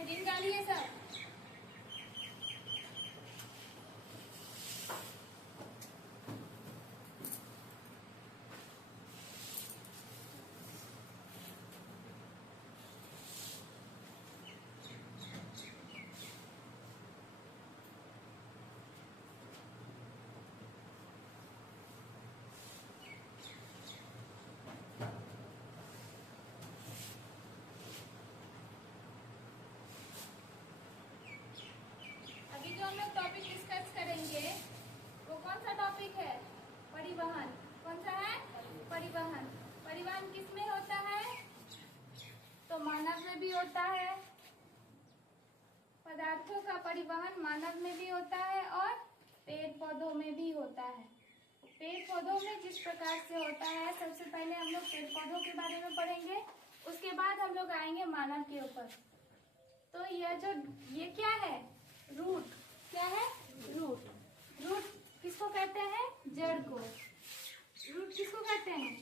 Heading डालिए sir. अभी जो हम लोग टॉपिक डिस्कस करेंगे वो कौन सा टॉपिक है? परिवहन। कौन सा है? परिवहन। परिवहन किस में होता है? तो मानव में भी होता है। पदार्थों का परिवहन मानव में भी होता है और पेड़ पौधों में भी होता है। पेड़ पौधों में जिस प्रकार से होता है, सबसे पहले हम लोग पेड़ पौधों के बारे में पढ़ेंगे, उसके बाद हम लोग आएंगे मानव के ऊपर। तो ये क्या है? रूट। क्या है? रूट। रूट किसको कहते हैं? जड़ को। रूट किसको कहते हैं?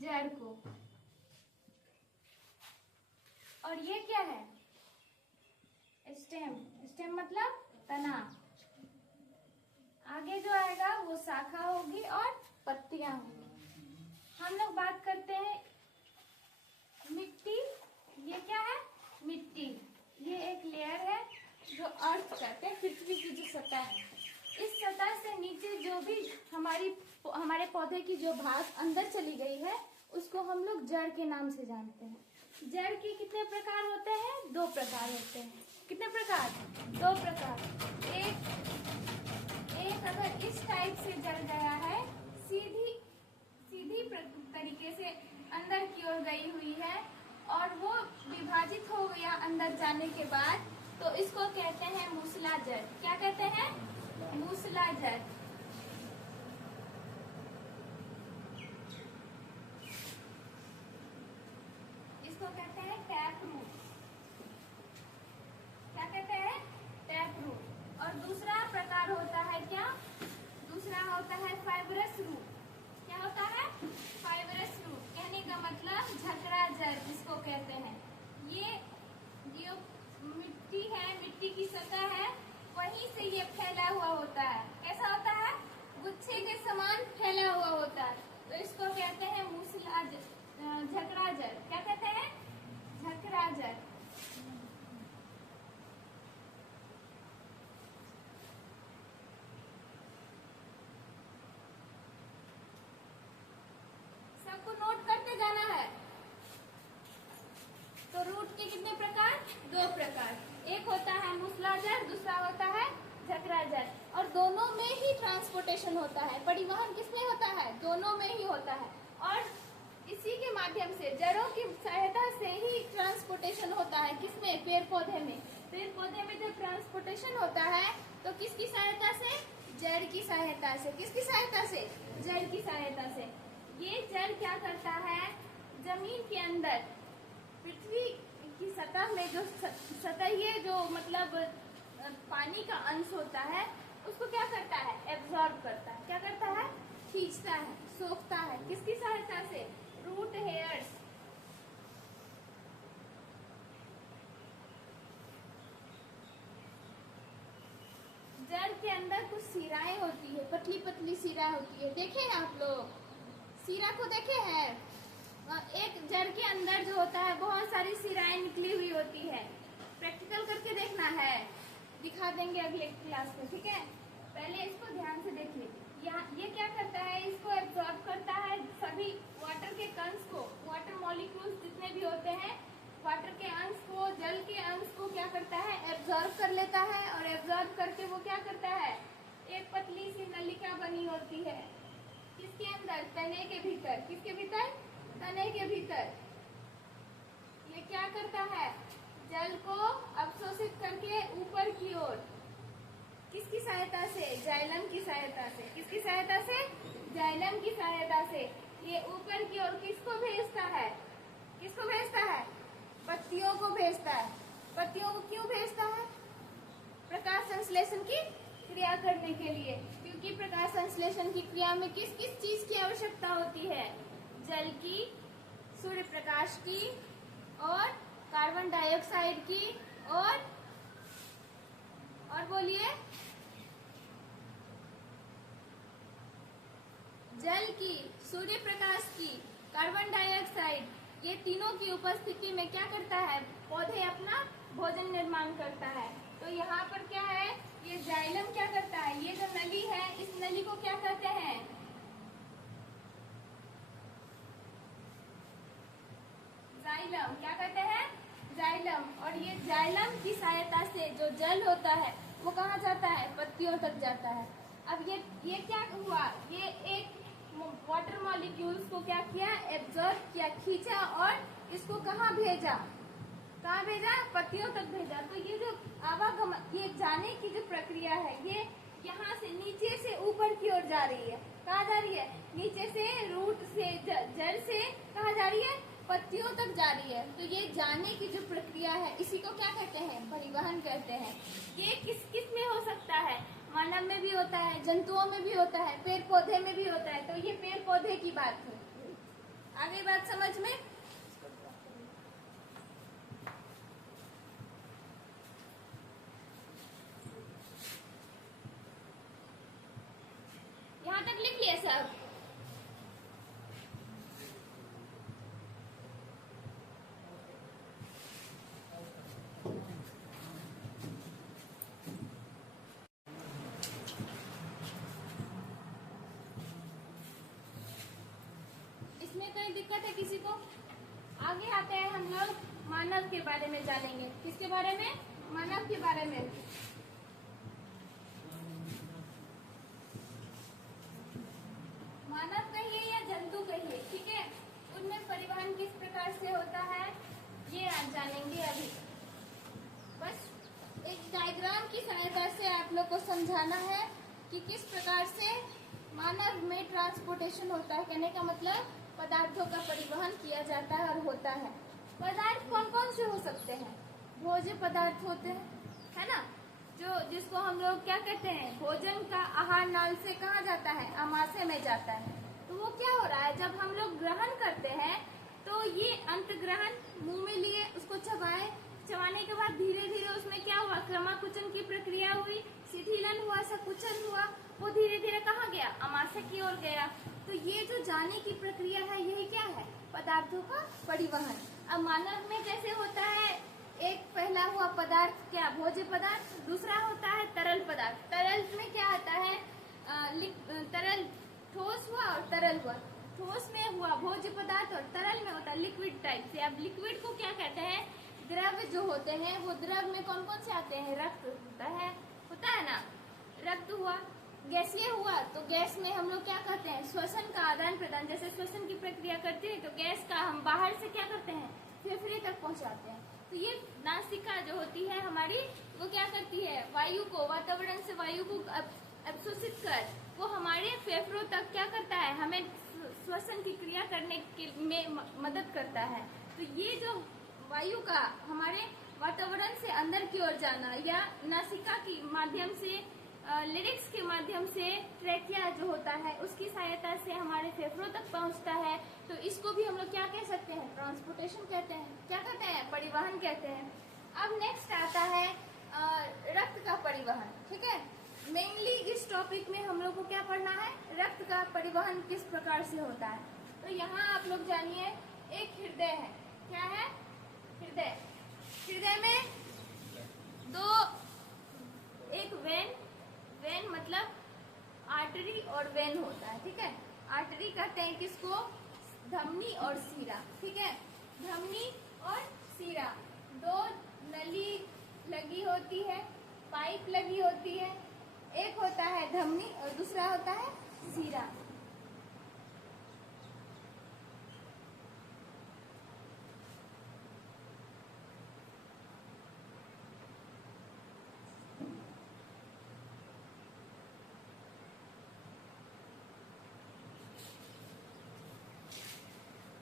जड़ को। और ये क्या है? स्टेम। स्टेम मतलब तना। आगे जो आएगा वो शाखा होगी और पत्तियां होंगी। हम लोग बात करते हैं मिट्टी। ये क्या है? मिट्टी। ये एक लेयर है जो अर्थ कहते हैं, पृथ्वी की जो सतह है। इस सतह से नीचे जो भी हमारे पौधे की जो भाग अंदर चली गई है, उसको हम लोग जड़ के नाम से जानते हैं। जड़ के कितने प्रकार होते हैं? 2 प्रकार होते हैं। कितने प्रकार? 2 प्रकार। एक अगर इस टाइप से जड़ गया है, सीधी तरीके से अंदर की ओर गई हुई है और वो विभाजित हो गया अंदर जाने के बाद, तो इसको कहते हैं मूसलाजड़। क्या कहते हैं? मूसलाजड़। इसको कहते हैं टैप रूट। क्या कहते हैं? Tap root. और दूसरा प्रकार होता है क्या? दूसरा होता है फाइब्रस रूट। क्या होता है? Fibrous root. कहने का मतलब झकड़ा जड़ जिसको कहते हैं। ये जो मिट्टी है, मिट्टी की सतह है, वहीं से ये फैला हुआ होता है। कैसा होता है? गुच्छे के समान फैला हुआ होता है। तो इसको कहते हैं झकड़ा जड़। क्या कहते हैं? झकड़ा जड़। सबको नोट करते जाना है। तो रूट के कितने प्रकार? 2 प्रकार। एक होता है मूसलाजड़, दूसरा होता है झकड़ा जड़। और दोनों में ही ट्रांसपोर्टेशन होता है। परिवहन किसमें होता है? दोनों में ही होता है। और इसी के माध्यम से, जड़ों की सहायता से ही ट्रांसपोर्टेशन होता है। किसमें? पेड़ पौधे में। पेड़ पौधे में जब ट्रांसपोर्टेशन होता है तो किसकी सहायता से? जड़ की सहायता से। किसकी सहायता से? जड़ की सहायता से। ये जड़ क्या करता है? जमीन के अंदर पृथ्वी की सतह में जो सतहीय जो मतलब पानी का अंश होता है, उसको क्या करता है? एब्जॉर्ब करता है। क्या करता है? खींचता है, सोखता है। किसकी सहायता से? Root hairs. जड़ के अंदर कुछ सिराएं होती है, पतली पतली सिरा होती है। देखे हैं आप लोग? सिरा को देखे हैं? एक जड़ के अंदर जो होता है बहुत सारी सिराएं निकली हुई होती है। प्रैक्टिकल करके देखना है, दिखा देंगे अगले क्लास में, ठीक है? पहले इसको ध्यान से देखिए। ये क्या करता है? इसको एब्जॉर्ब करता है सभी वाटर के कणों को। वाटर मॉलिक्यूल्स जितने भी होते हैं, वाटर के अंश को, जल के अंश को क्या करता है? एब्जॉर्ब कर लेता है। और एब्जॉर्ब करके वो क्या करता है? एक पतली सी नलिका बनी होती है। किसके अंदर? तने के भीतर। किसके भीतर? तने के भीतर। ये क्या करता है? जल को अवशोषित करके ऊपर की ओर, किसकी सहायता से? जाइलम की सहायता से। किसकी सहायता से? जाइलम की सहायता से ये ऊपर की ओर किसको भेजता है? किसको भेजता है? पत्तियों को भेजता है। पत्तियों को क्यों भेजता है? प्रकाश संश्लेषण की क्रिया करने के लिए। क्योंकि प्रकाश संश्लेषण की क्रिया में किस किस चीज की आवश्यकता होती है? जल की, सूर्य प्रकाश की और कार्बन डाइऑक्साइड की और बोलिए, जल की, सूर्य प्रकाश की, कार्बन डाइऑक्साइड, ये तीनों की उपस्थिति में क्या करता है, पौधे अपना भोजन निर्माण करता है। तो यहाँ पर क्या है, ये जाइलम क्या करता है, ये जो नली है इस नली को क्या कहते हैं, जाइलम, क्या कहते हैं, जाइलम। और ये जाइलम की सहायता से जो जल होता है वो कहाँ जाता है, पत्तियों तक जाता है। अब ये क्या हुआ, ये एक वाटर मॉलिक्यूल्स को क्या किया, एब्जॉर्ब किया, खींचा और इसको कहाँ भेजा, कहाँ भेजा, पत्तियों तक भेजा। तो ये जो आवागमन, ये जाने की जो प्रक्रिया है, ये यहाँ से नीचे से ऊपर की ओर जा रही है। कहाँ जा रही है, नीचे से, रूट से, जड़ से कहाँ जा रही है, पत्तियों तक जा रही है। तो ये जाने की जो प्रक्रिया है इसी को क्या कहते हैं, परिवहन कहते हैं। ये किस किस में हो सकता है, मानव में भी होता है, जंतुओं में भी होता है, पेड़ पौधे में भी होता है। तो ये पेड़ पौधे की बात है। आगे बात समझ में, यहाँ तक लिख लिया सब। इसमें कोई दिक्कत है किसी को? आगे आते हैं हम लोग मानव के बारे में जानेंगे। किसके बारे में, मानव के बारे में। मानव कहिए या जंतु कहिए, ठीक है, उनमें परिवहन किस प्रकार से होता है ये आज जानेंगे। अभी बस एक डायग्राम की सहायता से आप लोग को समझाना है कि किस प्रकार से मानव में ट्रांसपोर्टेशन होता है। कहने का मतलब पदार्थों का परिवहन किया जाता है और होता है। पदार्थ कौन कौन से हो सकते हैं, भोज्य पदार्थ होते हैं, है ना, जो जिसको हम लोग क्या कहते हैं, भोजन का आहार नाल से कहाँ जाता है, आमाशय में जाता है। तो वो क्या हो रहा है, जब हम लोग ग्रहण करते हैं तो ये अंतग्रहण, मुंह में लिए, उसको चबाए, चबाने के बाद धीरे धीरे उसमें क्या हुआ, क्रमाकुचन की प्रक्रिया हुई, शिथिलन हुआ, संकुचन हुआ, वो धीरे धीरे कहाँ गया, आमाशय की ओर गया। तो ये जो जाने की प्रक्रिया है यही क्या है, पदार्थों का परिवहन। अब मानव में कैसे होता है, एक पहला हुआ पदार्थ क्या, भोज्य पदार्थ, दूसरा होता है तरल पदार्थ। तरल में क्या आता है, तरल, ठोस हुआ और तरल हुआ। ठोस में हुआ भोज्य पदार्थ और तरल में होता है लिक्विड टाइप से। अब लिक्विड को क्या कहते हैं, द्रव जो होते हैं, वो द्रव में कौन कौन से आते हैं, रक्त होता है ना, रक्त हुआ। गैसीय हुआ तो गैस में हम लोग क्या कहते हैं, श्वसन का आदान प्रदान, जैसे श्वसन की प्रक्रिया करते हैं तो गैस का हम बाहर से क्या करते हैं, फेफड़े तक पहुंचाते हैं। तो ये नासिका जो होती है हमारी, वो क्या करती है, वायु को, वातावरण से वायु को अवशोषित कर वो हमारे फेफड़ों तक क्या करता है, हमें श्वसन की क्रिया करने के में मदद करता है। तो ये जो वायु का हमारे वातावरण से अंदर की ओर जाना या नासिका की माध्यम से, लिरिक्स के माध्यम से, ट्रैकिया जो होता है उसकी सहायता से हमारे फेफड़ों तक पहुंचता है। तो इसको भी हम लोग क्या कह सकते हैं, ट्रांसपोर्टेशन कहते हैं। क्या कहते हैं, परिवहन कहते हैं। अब नेक्स्ट आता है रक्त का परिवहन, ठीक है। मेनली इस टॉपिक में हम लोग को क्या पढ़ना है, रक्त का परिवहन किस प्रकार से होता है। तो यहाँ आप लोग जानिए, एक हृदय है, क्या है, हृदय। हृदय में दो, एक वेन मतलब आर्टरी और वेन होता है, ठीक है। आर्टरी कहते हैं किसको, धमनी और सीरा, ठीक है। धमनी और सीरा, दो नली लगी होती है, पाइप लगी होती है। एक होता है धमनी और दूसरा होता है सीरा।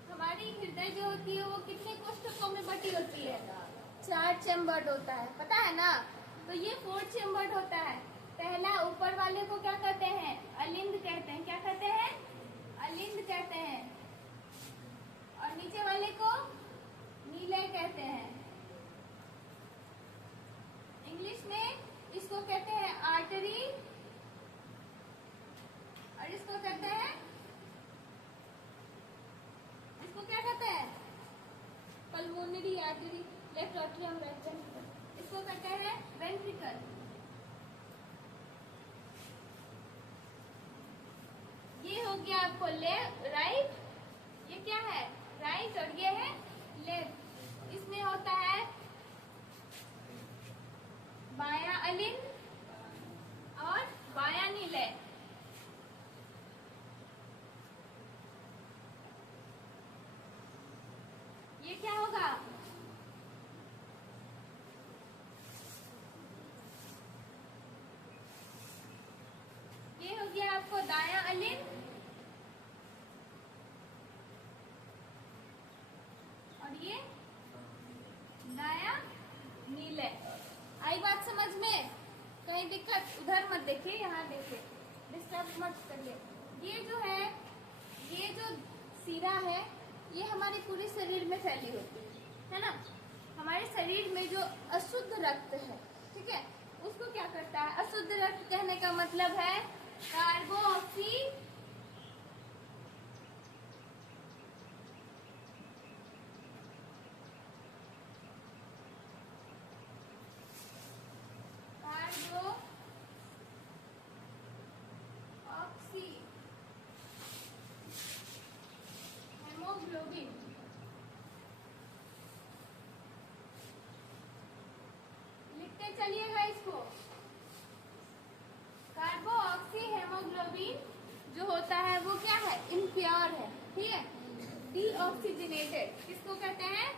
हमारी हृदय जो होती है वो कितने कोष्ठकों में बटी होती है, 4 चेम्बर्ड होता है, पता है ना। तो ये 4 चेम्बर्ड होता है। पहला ऊपर वाले को क्या कहते हैं, अलिंद कहते हैं। क्या कहते हैं, अलिंद कहते हैं। और नीचे वाले को नीलय कहते हैं। Pulmonary artery, left atrium, right ventricle. इसको कहते हैं वेंट्रिकल। ये हो गया आपको लेफ्ट राइट, ये क्या है राइट और ये है लेफ्ट। इसमें होता है बायां अलिंद और बायां नीले। ये क्या होगा, ये हो गया आपको दायां अलिंद और ये दायां नीले। आई बात समझ में? कहीं दिक्कत उधर मत देखिए, यहाँ देखिए, डिस्टर्ब मत करिए। ये जो है, ये जो सीरा है, ये हमारे पूरे शरीर में फैली होती है ना। हमारे शरीर में जो अशुद्ध रक्त है, ठीक है, उसको क्या करता है, अशुद्ध रक्त कहने का मतलब है कार्बोऑक्सी हेमोग्लोबिन। लिखते चलिएगा इसको। कार्बोऑक्सी हेमोग्लोबिन जो होता है वो क्या है, इम्प्योर है, ठीक है, डीऑक्सीजनेटेड। किसको कहते हैं,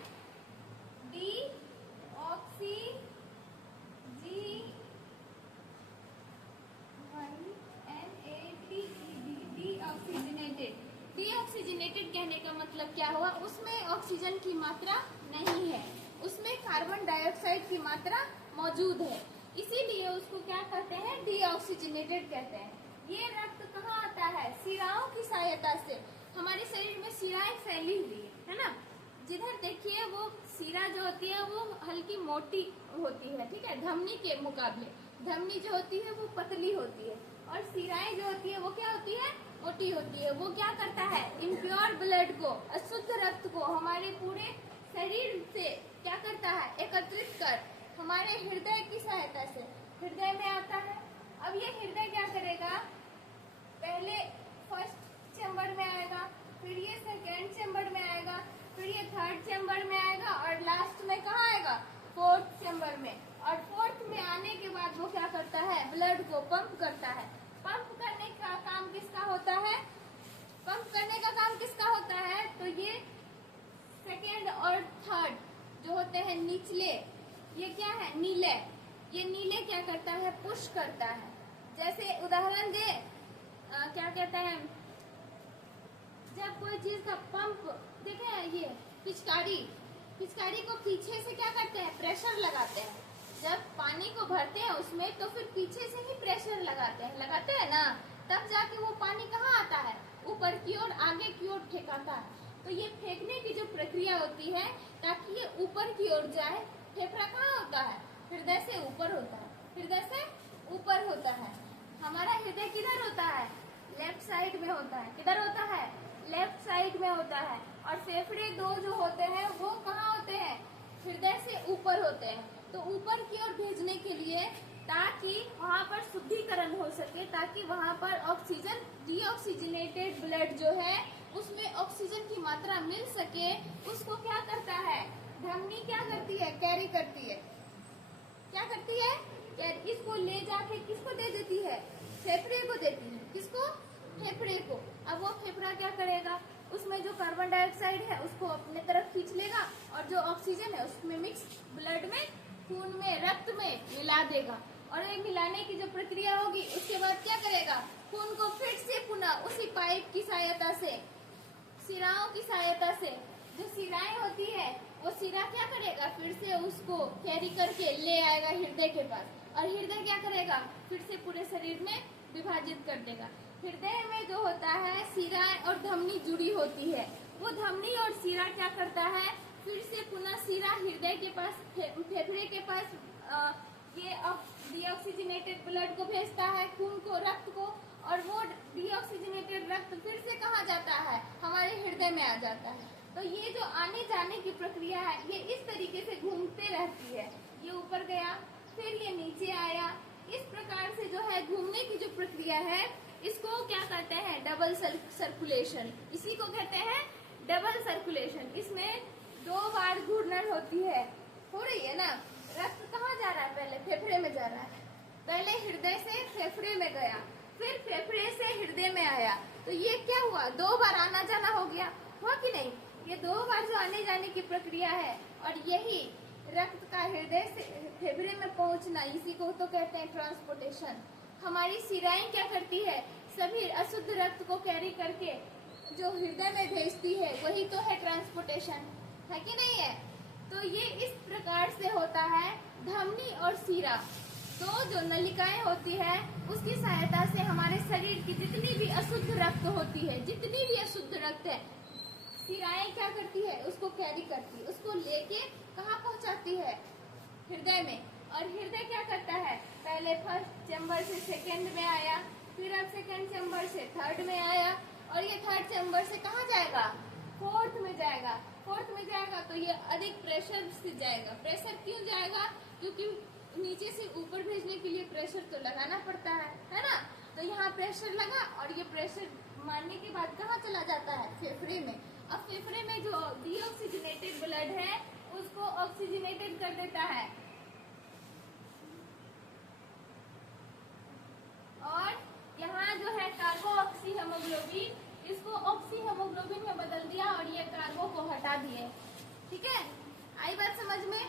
डीऑक्सीजनेटेड कहने का मतलब क्या हुआ, उसमें ऑक्सीजन की मात्रा नहीं है, उसमें कार्बन डाइऑक्साइड की मात्रा मौजूद है, इसीलिए उसको क्या कहते हैं, डीऑक्सीजनेटेड कहते हैं। ये रक्त कहाँ आता है, शिराओं की सहायता से। हमारे शरीर में शिराएं फैली हुई है ना, जिधर देखिए वो शिरा जो होती है वो हल्की मोटी होती है, ठीक है, धमनी के मुकाबले। धमनी जो होती है वो पतली होती है और शिराएं जो होती है वो क्या होती है, मोटी होती है। वो क्या करता है, इम्प्योर ब्लड को, अशुद्ध रक्त को हमारे पूरे शरीर से क्या करता है, एकत्रित कर हमारे हृदय की सहायता से हृदय में आता है। अब ये हृदय क्या करेगा, पहले फर्स्ट चैम्बर में आएगा, फिर ये सेकेंड चैम्बर में आएगा, फिर ये थर्ड चैम्बर में आएगा और लास्ट में कहाँ आएगा, फोर्थ चैम्बर में। और फोर्थ में आने के बाद वो क्या करता है, ब्लड को पंप करता है। पंप करने का काम किसका होता है, पंप करने का काम किसका होता है, तो ये सेकेंड और थर्ड जो होते हैं निचले, ये क्या है, नीले। ये नीले क्या करता है, पुश करता है। जैसे उदाहरण दे, क्या कहते हैं, जब कोई चीज का पंप देखे, ये पिचकारी, पिचकारी को पीछे से क्या करते हैं, प्रेशर लगाते हैं। जब पानी को भरते हैं उसमें तो फिर पीछे से ही प्रेशर लगाते हैं ना, तब जाके वो पानी कहाँ आता है, ऊपर की ओर, आगे की ओर फेंकाता है। तो ये फेंकने की जो प्रक्रिया होती है ताकि ये ऊपर की ओर जाए, फेफड़ा कहाँ होता है, हृदय से ऊपर होता है, हृदय से ऊपर होता है। हमारा हृदय किधर होता है, लेफ्ट साइड में होता है। किधर होता है, लेफ्ट साइड में होता है। और फेफड़े दो जो होते हैं वो कहाँ होते हैं, हृदय से ऊपर होते हैं। तो ऊपर की ओर भेजने के लिए, ताकि वहाँ पर शुद्धिकरण हो सके, ताकि वहाँ पर ऑक्सीजन, डीऑक्सीजनेटेड ब्लड जो है उसमें ऑक्सीजन की मात्रा मिल सके, उसको क्या करता है, धमनी क्या करती है, कैरी करती है। क्या करती है, इसको ले जाके किसको दे देती है, फेफड़े को देती है। किसको, फेफड़े को। अब वो फेफड़ा क्या करेगा, उसमें जो कार्बन डाइऑक्साइड है उसको अपने तरफ खींच लेगा और जो ऑक्सीजन है उसमें मिक्स ब्लड में, खून में, रक्त में मिला देगा। और ये मिलाने की जो प्रक्रिया होगी उसके बाद क्या करेगा, खून को फिर से पुनः उसी पाइप की सहायता से, शिराओं की सहायता से, जो शिराएं होती है वो शिरा क्या करेगा, फिर से उसको कैरी करके ले आएगा हृदय के पास। और हृदय क्या करेगा, फिर से पूरे शरीर में विभाजित कर देगा। हृदय में जो होता है शिरा और धमनी जुड़ी होती है, वो धमनी और शिरा क्या करता है, फिर से पुनः शिरा हृदय के पास, फेफड़े के पास ये डीऑक्सीजनेटेड ब्लड को भेजता है, खून को, रक्त को। और वो डीऑक्सीजनेटेड रक्त फिर से कहाँ जाता है, हमारे हृदय में आ जाता है। तो ये जो आने जाने की प्रक्रिया है ये इस तरीके से घूमते रहती है। ये ऊपर गया, फिर ये नीचे आया। इस प्रकार से जो है घूमने की जो प्रक्रिया है इसको क्या कहते हैं? Double circulation. इसी को कहते हैं डबल सर्कुलेशन। इसमें 2 बार घूर्णन होती है, हो रही है ना। रक्त कहाँ जा रहा है? पहले फेफड़े में जा रहा है, पहले हृदय से फेफड़े में गया, फिर फेफड़े से हृदय में आया। तो ये क्या हुआ? 2 बार आना जाना हो गया, हुआ कि नहीं? ये 2 बार जो आने जाने की प्रक्रिया है और यही रक्त का हृदय से फेफड़े में पहुंचना, इसी को तो कहते हैं ट्रांसपोर्टेशन। हमारी शिराएं क्या करती है? सभी अशुद्ध रक्त को कैरी करके जो हृदय में भेजती है, वही तो है ट्रांसपोर्टेशन, है कि नहीं है? तो ये इस प्रकार से होता है। धमनी और शिरा, तो जो नलिकाएं होती है उसकी सहायता से हमारे शरीर की जितनी भी अशुद्ध रक्त होती है, जितनी भी अशुद्ध रक्त है, शिराएं क्या करती है? उसको कैरी करती है, उसको लेके कहाँ पहुँचाती है? हृदय में। और हृदय क्या करता है? पहले फर्स्ट चैम्बर से सेकंड में आया, फिर अब सेकंड चैम्बर से थर्ड में आया, और ये थर्ड चैम्बर से कहाँ जाएगा? फोर्थ में जाएगा। फोर्थ में जाएगा तो ये अधिक प्रेशर से जाएगा। प्रेशर क्यों जाएगा? क्योंकि नीचे से ऊपर भेजने के लिए प्रेशर तो लगाना पड़ता है ना। तो यहाँ प्रेशर लगा और ये प्रेशर मारने के बाद कहाँ चला जाता है? फेफड़े में। अब फेफड़े में जो डीऑक्सीजनेटेड ब्लड है उसको ऑक्सीजनेटेड कर देता है, और यहाँ जो है कार्बो ऑक्सी हेमोग्लोबिन, इसको ऑक्सी हेमोग्लोबिन में बदल दिया और ये कार्बो को हटा दिए। ठीक है, आई बात समझ में?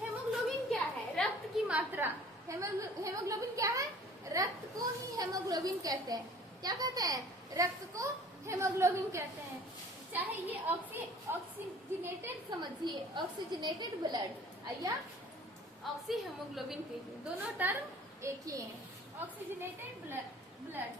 हेमोग्लोबिन क्या है? रक्त की मात्रा। हेमोग्लोबिन क्या है? रक्त को ही हेमोग्लोबिन कहते हैं। क्या कहते हैं? रक्त को हेमोग्लोबिन कहते हैं। चाहे ये ऑक्सीजनेटेड समझिए, ऑक्सीजनेटेड ब्लड या ऑक्सी हेमोग्लोबिन के लिए दोनों टर्म एक ही है। ऑक्सीजनेटेड ब्लड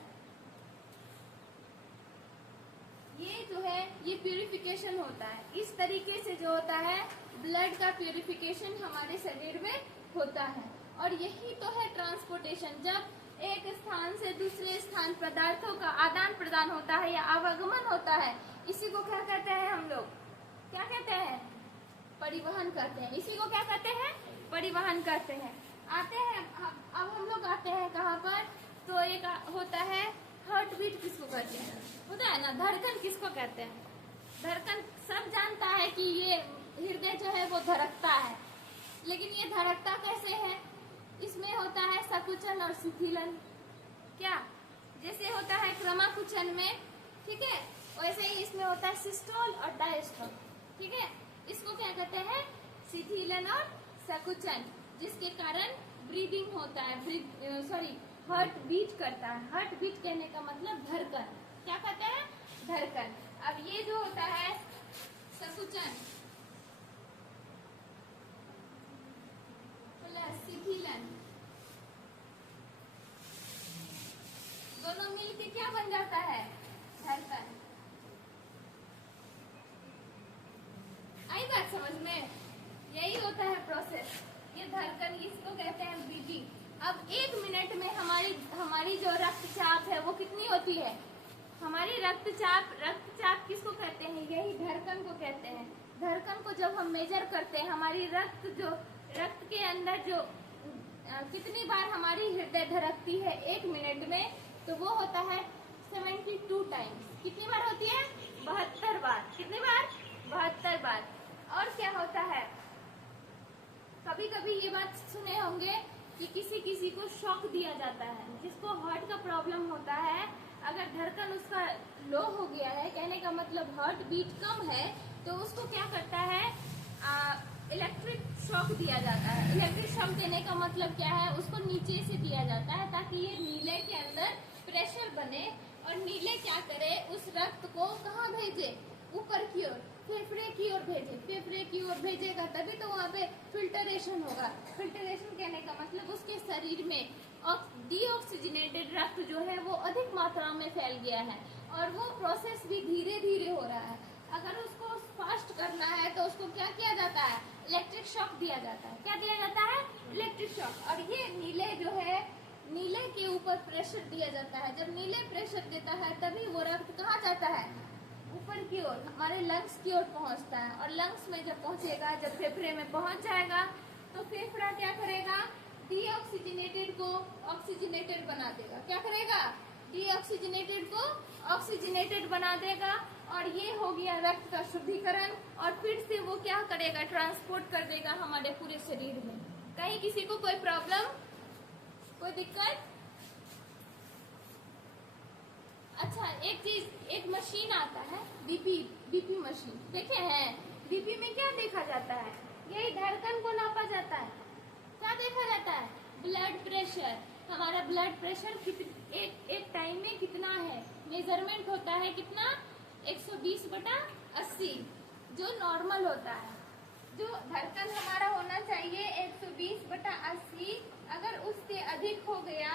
ये जो है ये प्यूरिफिकेशन होता है। इस तरीके से जो होता है ब्लड का प्यूरिफिकेशन हमारे शरीर में होता है, और यही तो है ट्रांसपोर्टेशन। जब एक स्थान से दूसरे स्थान पदार्थों का आदान प्रदान होता है या आवागमन होता है, इसी को क्या कहते हैं हम लोग? क्या कहते हैं? परिवहन कहते हैं। इसी को क्या कहते हैं? परिवहन कहते हैं। आते हैं अब हम लोग आते हैं कहाँ पर? तो एक होता है हार्ट बीट, किसको कहते हैं? होता है ना, धड़कन किसको कहते हैं? धड़कन सब जानता है कि ये हृदय जो है वो धड़कता है, लेकिन ये धड़कता कैसे है? इसमें होता है संकुचन और शिथिलन। क्या? जैसे होता है क्रमाकुचन में, ठीक है, वैसे ही इसमें होता है सिस्टोल और डायस्टोल। ठीक है, इसको क्या कहते हैं? शिथिलन और संकुचन, जिसके कारण ब्रीदिंग होता है, हार्ट बीट करता है। हार्ट बीट कहने का मतलब धड़कन। क्या कहते हैं? धड़कन। अब ये जो होता है संकुचन प्लस शिथिलन, दोनों मिलके क्या बन जाता है? धड़कन। आई बात समझ में? यही होता है प्रोसेस। ये धड़कन, इसको कहते हैं ब्रीदिंग। अब 1 मिनट में हमारी जो रक्तचाप है वो कितनी होती है? हमारी रक्तचाप किसको कहते हैं? यही धड़कन को कहते हैं। धड़कन को जब हम मेजर करते हैं, हमारी रक्त के अंदर जो कितनी बार हमारी हृदय धड़कती है 1 मिनट में, तो वो होता है 72 टाइम्स। कितनी बार होती है? 72 बार। कितनी बार? 72 बार। और क्या होता है, कभी कभी ये बात सुने होंगे कि किसी को शॉक दिया जाता है। जिसको हार्ट का प्रॉब्लम होता है, अगर धड़कन उसका लो हो गया है, कहने का मतलब हार्ट बीट कम है, तो उसको क्या करता है? इलेक्ट्रिक शॉक दिया जाता है। इलेक्ट्रिक शॉक देने का मतलब क्या है? उसको नीचे से दिया जाता है ताकि ये नीले के अंदर प्रेशर बने, और नीले क्या करे? उस रक्त को कहाँ भेजे? ऊपर की ओर, फेफड़े की ओर भेजे। फेफड़े की ओर भेजेगा तभी तो वहाँ पे फिल्टरेशन होगा। फिल्टरेशन कहने का मतलब उसके शरीर में डीऑक्सीजनेटेड रक्त जो है वो अधिक मात्रा में फैल गया है, और वो प्रोसेस भी धीरे धीरे हो रहा है। अगर उसको फास्ट करना है तो उसको क्या किया जाता है? इलेक्ट्रिक शॉक दिया जाता है। क्या दिया जाता है? Electric shock. और ये नीले जो है, नीले के ऊपर प्रेशर दिया जाता है। जब नीले प्रेशर देता है तभी वो रक्त कहाँ जाता है? ऊपर की ओर हमारे लंग्स की ओर पहुंचता है, और लंग्स में जब पहुंचेगा, जब फेफड़े में पहुंच जाएगा, तो फेफड़ा क्या करेगा, डीऑक्सीजनेटेड को ऑक्सीजनेटेड बना देगा। क्या करेगा, डीऑक्सीजनेटेड को ऑक्सीजनेटेड बना देगा, और ये हो गया रक्त का शुद्धिकरण। और फिर से वो क्या करेगा, ट्रांसपोर्ट कर देगा हमारे पूरे शरीर में। कहीं किसी को कोई प्रॉब्लम, कोई दिक्कत? अच्छा, एक चीज, एक मशीन आता है बीपी मशीन, देखे हैं? बीपी में क्या देखा जाता है, यही धड़कन को नापा जाता है। क्या देखा जाता है, ब्लड प्रेशर। हमारा ब्लड प्रेशर एक टाइम में कितना है, मेजरमेंट होता है कितना, 120/80, जो नॉर्मल होता है। जो धड़कन हमारा होना चाहिए 120/80, अगर उससे अधिक हो गया,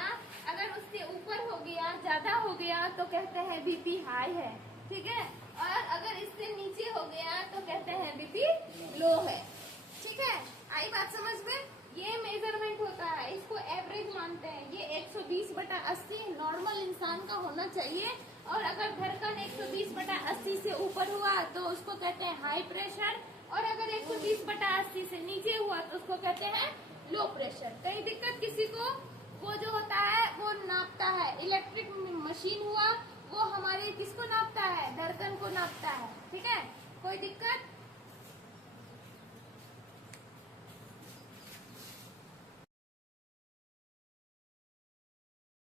अगर उससे ऊपर हो गया, ज्यादा हो गया, तो कहते हैं बीपी हाई है, ठीक है। और अगर इससे नीचे हो गया तो कहते हैं बीपी लो है, ठीक है। आई बात समझ में? ये मेजरमेंट होता है, इसको एवरेज मानते हैं। ये 120/80 नॉर्मल इंसान का होना चाहिए, और अगर धड़कन 120/80 से ऊपर हुआ तो उसको कहते हैं हाई प्रेशर, और अगर 120/80 से नीचे हुआ तो उसको कहते हैं लो प्रेशर। कहीं दिक्कत किसी को? वो जो होता है वो नापता है, इलेक्ट्रिक मशीन हुआ, वो हमारे किसको नापता है, धड़कन को नापता है, ठीक है। कोई दिक्कत?